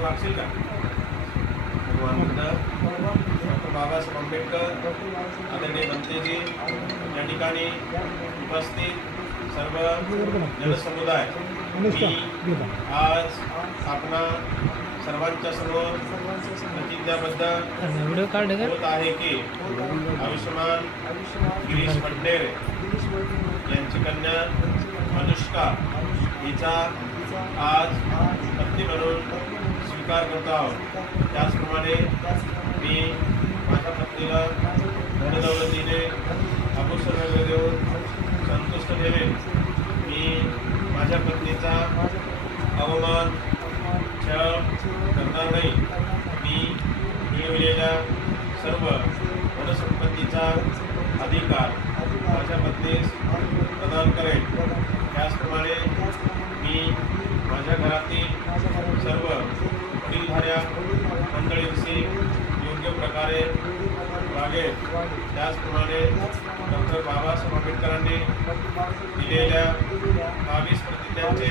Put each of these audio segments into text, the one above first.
पुढे वागशील का? भगवान बुद्ध, डॉक्टर बाबासाहेब आंबेडकर, आदरणीय बनतेजी, या ठिकाणी उपस्थित सर्व जनसमुदाय, मी आज आपणा सर्वांच्या समोर प्रतिज्ञाबद्ध होत आहे की आयुष्यमान गिरीश फडणेर यांची कन्या अनुष्का हिचा आज पत्नी म्हणून स्वीकार करतो आहोत. त्याचप्रमाणे मी माझ्या पत्नीला धनदौलतीने आभूषण वगैरे देऊन संतुष्ट ठेवेन. मी माझ्या पत्नीचा अवमान छळ करणार नाही. मी मिळवलेल्या सर्व धनसंपत्तीचा अधिकार माझ्या पत्नीस प्रदान करेन. त्याचप्रमाणे मी माझ्या घरातील सर्व वडीलधाऱ्या मंडळींशी योग्य प्रकारे वागेन. त्याचप्रमाणे डॉक्टर बाबासाहेब आंबेडकरांनी दिलेल्या 22 प्रतिज्ञांचे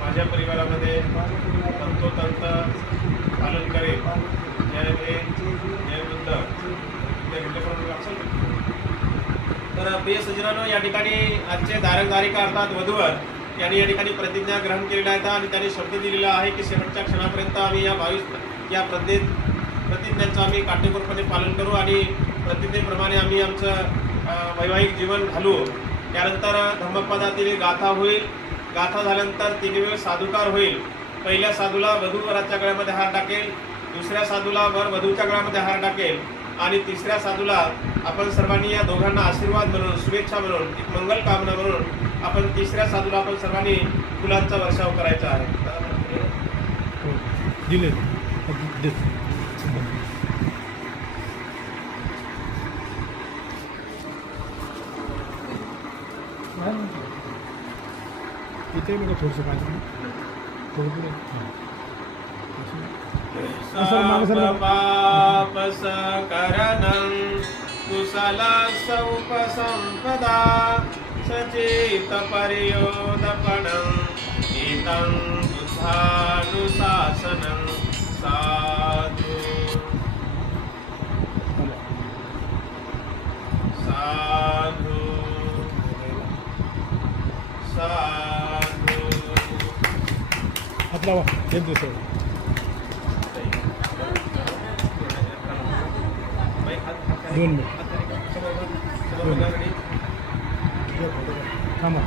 माझ्या परिवारामध्ये तंतोतंत पालन करेन. जय भीम, जय बुद्ध. तर प्रिय सज्जनांनो, या ठिकाणी आजचे धारकधारिका अर्थात वधूवर यांनी या ठिकाणी प्रतिज्ञा ग्रहण केलेल्या आहेत आणि त्यांनी शब्द दिलेला आहे की शेवटच्या क्षणापर्यंत आम्ही या प्रतिज्ञांचं आम्ही काटेकोरपणे पालन करू आणि प्रतिज्ञेप्रमाणे आम्ही आमचं वैवाहिक जीवन घालू. त्यानंतर धम्मपदातील गाथा होईल. गाथा झाल्यानंतर 3 वेळ साधुकार होईल. पहिल्या साधूला वधू वराच्या गळ्यामध्ये हार टाकेल, दुसऱ्या साधूला वर वधूच्या गळ्यामध्ये हार टाकेल आणि तिसऱ्या साधूला आपण सर्वांनी या दोघांना आशीर्वाद म्हणून, शुभेच्छा म्हणून, एक मंगल कामना म्हणून आपण तिसऱ्या साधूला आपण सर्वांनी फुलांचा वर्षाव करायचा आहे. इथे बघा थोडंसं पाहिजे पाप सकरणं कुशल सौपसंपदा सचेत पर्योदपणं एतं बुद्धानुशासनं साधु साधु साधु. हात लावा एक दिवस दोन थांबा.